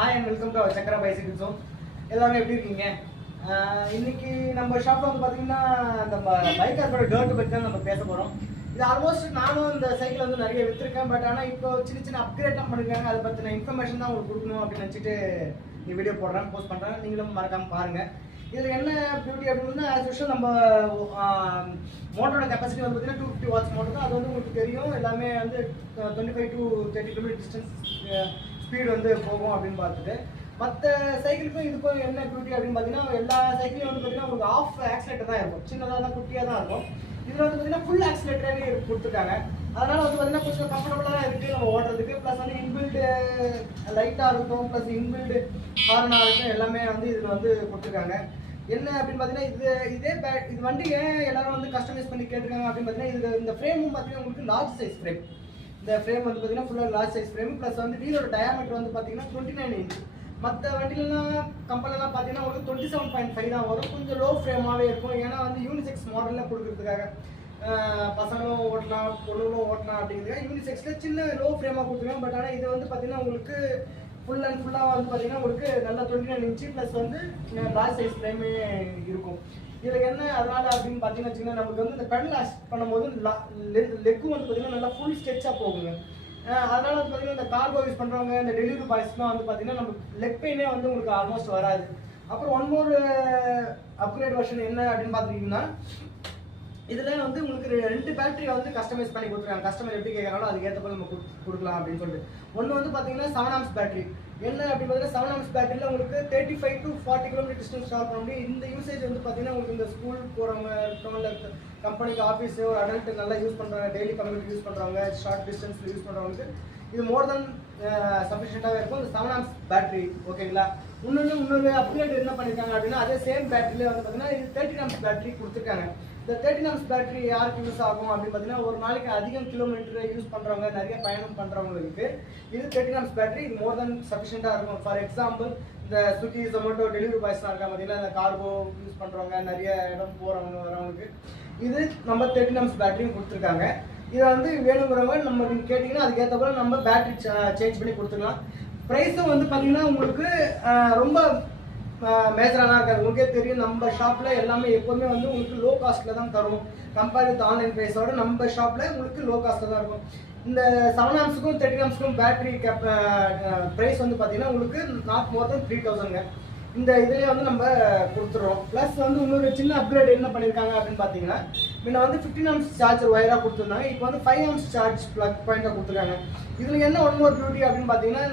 Hi and welcome to our Chakra bicycle show. எல்லாரும் எப்படி இருக்கீங்க? இன்னைக்கு நம்ம ஷாப்ல வந்து பார்த்தீங்கன்னா நம்ம பைக்கரோட டர்ட் பற்றி தான் நம்ம பேச போகிறோம். இது ஆல்மோஸ்ட் நானும் இந்த சைக்கிள் வந்து நிறைய விற்றுருக்கேன். பட் ஆனால் இப்போ சின்ன சின்ன அப்கிரேட்லாம் பண்ணிருக்காங்க. அதை பற்றின இன்ஃபர்மேஷன் தான் உங்களுக்கு கொடுக்கணும் அப்படின்னு நினச்சிட்டு இந்த வீடியோ போடுறேன், போஸ்ட் பண்ணுறேன். நீங்களும் மறக்காமல் பாருங்கள். இதில் என்ன பியூட்டி அப்படின்னா, ஆஸ் யூஷுவல் நம்ம மோட்டரோட கெப்பாசிட்டி வந்து பார்த்தீங்கன்னா 250 வாட்ஸ் மோட்டர் தான். அது வந்து உங்களுக்கு தெரியும். எல்லாமே வந்து 25 to 30 கிலோமீட்டர் டிஸ்டன்ஸ் ஸ்பீடு வந்து போகும் அப்படின்னு பார்த்துட்டு, மற்ற சைக்கிளுக்கும் இதுக்கும் என்ன பியூட்டி அப்படின்னு பார்த்தீங்கன்னா, எல்லா சைக்கிளையும் வந்து பார்த்தீங்கன்னா உங்களுக்கு ஆஃப் ஆக்சிலேட்டர் தான் இருக்கும். சின்னதாக தான், குட்டியாக தான் இருக்கும். இதில் வந்து பார்த்தீங்கன்னா ஃபுல் ஆக்சிலேட்டராகவே கொடுத்துருக்காங்க. அதனால் வந்து பார்த்தீங்கன்னா கொஞ்சம் கம்ஃபர்டபுளாக தான் இருக்குது நம்ம ஓட்டுறதுக்கு. ப்ளஸ் வந்து இன்பில்டு லைட்டாக இருக்கும், ப்ளஸ் இன்பில்டு ஹார்னாக இருக்கும், எல்லாமே வந்து இதில் வந்து கொடுத்துருக்காங்க. என்ன அப்படின்னு பார்த்தீங்கன்னா, இது வண்டி ஏன் எல்லாரும் வந்து கஸ்டமைஸ் பண்ணி கேட்டிருக்காங்க அப்படின்னு பார்த்தீங்கன்னா, இந்த ஃப்ரேமும் பார்த்தீங்கன்னா உங்களுக்கு லார்ஜ் சைஸ் ஃப்ரேம். இந்த ஃப்ரேம் வந்து பார்த்தீங்கன்னா ஃபுல்லாக லார்ஜ் சைஸ் ஃப்ரேம். ப்ளஸ் வந்து வீலோட டயாமீட்டர் வந்து பார்த்தீங்கன்னா 29 இன்ச். மற்ற வண்டிலலாம் கம்பெனிலாம் பார்த்தீங்கன்னா உங்களுக்கு 27.5 தான் வரும். கொஞ்சம் லோ ஃப்ரேமாகவே இருக்கும். ஏன்னா வந்து யூனிசெக்ஸ் மாடலில் கொடுக்குறதுக்காக பசங்களும் ஓட்டலாம், பொண்ணுங்களும் ஓட்டலாம் அப்படிங்கிறதுக்காக யூனிசெக்ஸில் சின்ன லோ ஃப்ரேமாக கொடுத்துருக்காங்க. பட் ஆனால் இது வந்து பார்த்தீங்கன்னா உங்களுக்கு ஃபுல் அண்ட் ஃபுல்லாக வந்து பார்த்தீங்கன்னா உங்களுக்கு நல்லா 29 இன்ச்சு ப்ளஸ் வந்து லார்ஜ் சைஸ் ஃப்ரேமே இருக்கும். இதுக்கு என்ன அதனால அப்படின்னு பார்த்தீங்கன்னு வச்சுக்கோங்க, நமக்கு வந்து இந்த பெடல் ஆக்ட் பண்ணும்போது லெக்கும் வந்து பார்த்தீங்கன்னா நல்லா ஃபுல் ஸ்ட்ரெச்சாக போகுங்க. அதனால வந்து பார்த்தீங்கன்னா இந்த கார்கோ யூஸ் பண்ணுறவங்க, இந்த டெலிவரி பாய்ஸ்லாம் வந்து பார்த்தீங்கன்னா நம்ம லெக் பெயினே வந்து உங்களுக்கு ஆல்மோஸ்ட் வராது. அப்புறம் ஒன் மோர் அப்கிரேட் வெர்ஷன் என்ன அப்படின்னு பார்த்துக்கிட்டிங்கன்னா, இதில் வந்து உங்களுக்கு 2 பேட்டரியை வந்து கஸ்டமைஸ் பண்ணி கொடுத்துருக்காங்க. கஸ்டமர் எப்படி கேட்குறாங்களோ அதுக்கேற்ற போல நம்ம கொடுக்கலாம் அப்படின்னு சொல்லிட்டு. ஒன்று வந்து பார்த்தீங்கன்னா 7 ஆம்ஸ் பேட்டரி. என்ன அப்படின்னு பார்த்தீங்கன்னா 7 ஆம்ஸ் பேட்டரியில் உங்களுக்கு 35 to 40 கிலோமீட்டர் டிஸ்டன்ஸ் ட்ராவல் பண்ண முடியும். இந்த யூசேஜ் வந்து பார்த்தீங்கன்னா உங்களுக்கு இந்த ஸ்கூல் போகிறவங்க இருக்கவங்க, இல்லை கம்பெனிக்கு ஆஃபீஸு, ஒரு அடல்ட் நல்லா யூஸ் பண்ணுறாங்க, டெய்லி கம்யூனிட்டி யூஸ் பண்ணுறவங்க, ஷார்ட் டிஸ்டன்ஸில் யூஸ் பண்ணுறவங்களுக்கு இது மோர் தென் சஃபிஷியண்ட்டாகவே இருக்கும். இந்த 7 ஆம்ஸ் பேட்டரி ஓகேங்களா. இன்னொரு அப்கிரேட் என்ன பண்ணியிருக்காங்க அப்படின்னா, அதே சேம் பேட்டரியில் வந்து பார்த்தீங்கன்னா இது 13 ஆம்ஸ் பேட்டரி கொடுத்துருக்காங்க. இந்த 13 ஆம்ஸ் பேட்டரி யாருக்கு யூஸ் ஆகும் அப்படின்னு பார்த்தீங்கன்னா, ஒரு நாளைக்கு அதிகம் கிலோமீட்டர் யூஸ் பண்ணுறவங்க, நிறைய பயணம் பண்ணுறவங்களுக்கு இது 13 ஆம்ஸ் பேட்டரி இது மோர் தென் சஃபிஷியண்ட்டாக இருக்கும். ஃபார் எக்ஸாம்பிள் இந்த ஸ்விக்கி, ஜொமேட்டோ டெலிவரி பாய்ஸ்லாம் இருக்காங்க பார்த்தீங்கன்னா, இந்த கார்கோ யூஸ் பண்ணுறவங்க, நிறைய இடம் போகிறவங்க வரவங்களுக்கு இது நம்ம 13 ஆம்ஸ் பேட்டரியும் கொடுத்துருக்காங்க. இதை வந்து வேணுங்கிறவங்க நம்ம நீங்கள் கேட்டிங்கன்னா அதுக்கேற்ற போல நம்ம பேட்டரி சேஞ்ச் பண்ணி கொடுத்துக்கலாம். ப்ரைஸும் வந்து பார்த்தீங்கன்னா உங்களுக்கு ரொம்ப மேஜரானா இருக்காது. உங்களுக்கே தெரியும், நம்ம ஷாப்பில் எல்லாமே எப்போவுமே வந்து உங்களுக்கு லோ காஸ்ட்டில் தான் தரும். கம்பேர் வித் ஆன்லைன் ப்ரைஸோட நம்ம ஷாப்பில் உங்களுக்கு லோ காஸ்ட்டில் தான் இருக்கும். இந்த 7 ஆம்ஸுக்கும் 13 ஆம்ஸுக்கும் பேட்டரி ப்ரைஸ் வந்து பார்த்தீங்கன்னா உங்களுக்கு நாட் மோர் தென் 3000ங்க. இந்த இதிலே வந்து நம்ம கொடுத்துட்றோம். ப்ளஸ் வந்து இன்னொரு சின்ன அப்கிரேட் என்ன பண்ணியிருக்காங்க அப்படின்னு பார்த்தீங்கன்னா, முன்ன வந்து 15 ஆம்ஸ் சார்ஜர் ஒயராக கொடுத்துருந்தாங்க. இப்போ வந்து 5 ஆம்ஸ் சார்ஜ் ப்ளக் பாயிண்டாக கொடுத்துருக்காங்க. இதில் என்ன ஒன் மோர் பியூட்டி அப்படின்னு பார்த்தீங்கன்னா,